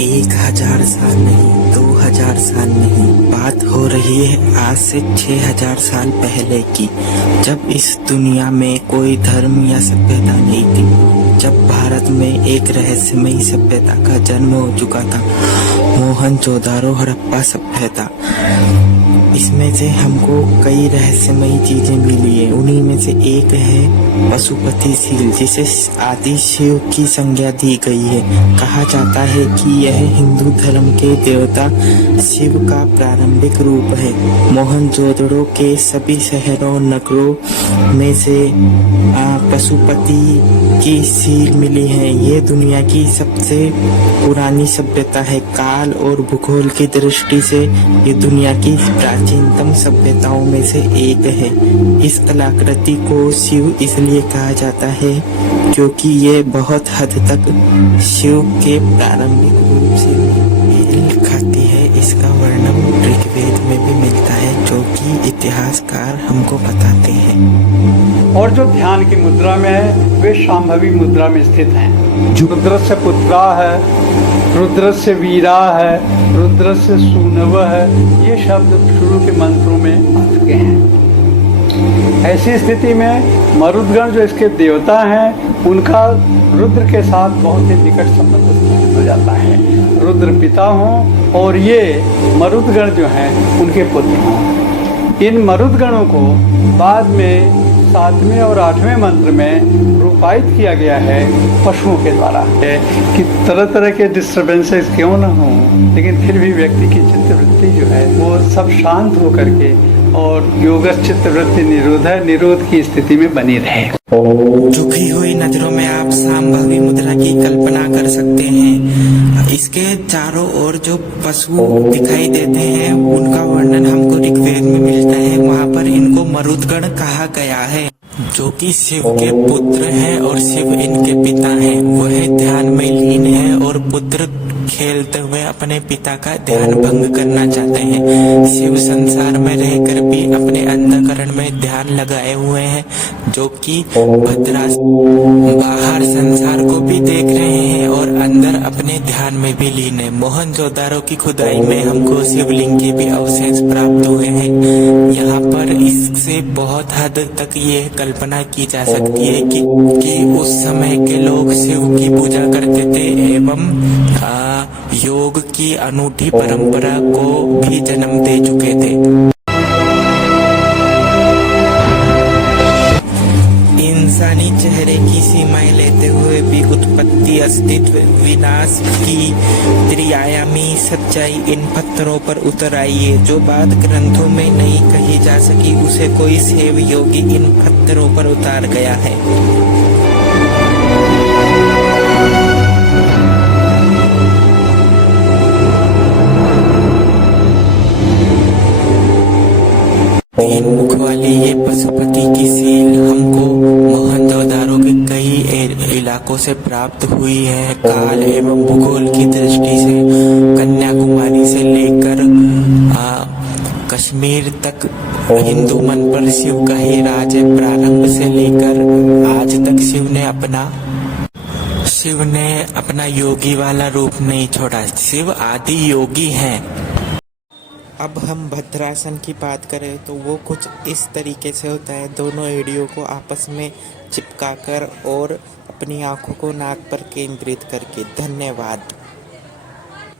1000 साल नहीं, 2000 साल नहीं, बात हो रही है आज से 6000 साल पहले की, जब इस दुनिया में कोई धर्म या सभ्यता नहीं थी, जब भारत में एक रहस्यमयी सभ्यता का जन्म हो चुका था, मोहनजोदारो हड़प्पा सभ्यता। इसमें से हमको कई रहस्यमयी चीजें मिली है। उन्हीं में से एक है पशुपति सील, जिसे आदि शिव की संज्ञा दी गई है। कहा जाता है कि यह हिंदू धर्म के देवता शिव का प्रारंभिक रूप है। मोहनजोदड़ो के सभी शहरों नगरों में से पशुपति की सील मिली है। ये दुनिया की सबसे पुरानी सभ्यता है। काल और भूगोल की दृष्टि से ये दुनिया की प्राचीनतम सभ्यताओं में से एक है। इस कलाकृति को शिव इसलिए कहा जाता है क्योंकि ये बहुत हद तक शिव के प्रारंभिक रूप से मेल खाती है। इसका वर्णन ऋग्वेद में भी मिलता है, जो कि इतिहासकार हमको बताते हैं। और जो ध्यान की मुद्रा में है वे शांभवी मुद्रा में स्थित हैं। रुद्रस्य पुत्रा है, रुद्रस्य वीरा है, रुद्रस्य सूनव है, ये शब्द शुरू के मंत्रों में आ चुके हैं। ऐसी स्थिति में मरुदगण जो इसके देवता हैं उनका रुद्र के साथ बहुत ही निकट संबंध स्थापित हो जाता है। रुद्र पिता हों और ये मरुदगण जो हैं उनके पुत्र हों। इन मरुदगणों को बाद में 7वें और 8वें मंत्र में रूपायित किया गया है पशुओं के द्वारा, है कि तरह तरह के डिस्टर्बेंसेस क्यों न हो, लेकिन फिर भी व्यक्ति की चित्तवृत्ति जो है वो सब शांत हो करके और योगस्थ चित्तवृत्ति निरोध की स्थिति में बनी रहे। झुकी हुई नजरों में आप संभावी मुद्रा की कल्पना कर सकते हैं। इसके चारों ओर जो पशु दिखाई देते हैं उनका वर्णन हमको ऋग्वेद में मिलता है। वहाँ पर इनको मरुदगण कहा गया है, जो कि शिव के पुत्र हैं और शिव इनके पिता हैं। वह ध्यान में लीन है और पुत्र खेलते हुए अपने पिता का ध्यान भंग करना चाहते हैं। शिव संसार में रहकर भी अपने अंतःकरण में ध्यान लगाए हुए हैं, जो कि बाहर संसार को भी देख रहे हैं और अंदर अपने ध्यान में भी लीन है। मोहनजोदारो की खुदाई में हमको शिवलिंग के भी अवशेष प्राप्त हुए हैं। यहाँ पर इससे बहुत हद तक ये कल्पना की जा सकती है कि उस समय के लोग शिव की पूजा करते थे एवं योग की अनूठी परंपरा को भी जन्म दे चुके थे। इंसानी चेहरे की सीमाएं लेते हुए भी उत्पत्ति, अस्तित्व, विनाश की त्रिआयामी सच्चाई इन पत्थरों पर उतर आई है। जो बात ग्रंथों में नहीं कही जा सकी उसे कोई शिव योगी इन पत्थरों पर उतार गया है। तीन मुख वाली ये पशुपति की सील हमको मोहनजोदारो के कई इलाकों से प्राप्त हुई है। काल एवं भूगोल की दृष्टि से कन्याकुमारी से लेकर कश्मीर तक हिंदू मन पर शिव का ही राज है। प्रारंभ से लेकर आज तक शिव ने अपना योगी वाला रूप नहीं छोड़ा। शिव आदि योगी हैं। अब हम भद्रासन की बात करें तो वो कुछ इस तरीके से होता है। दोनों एड़ियों को आपस में चिपकाकर और अपनी आंखों को नाक पर केंद्रित करके। धन्यवाद।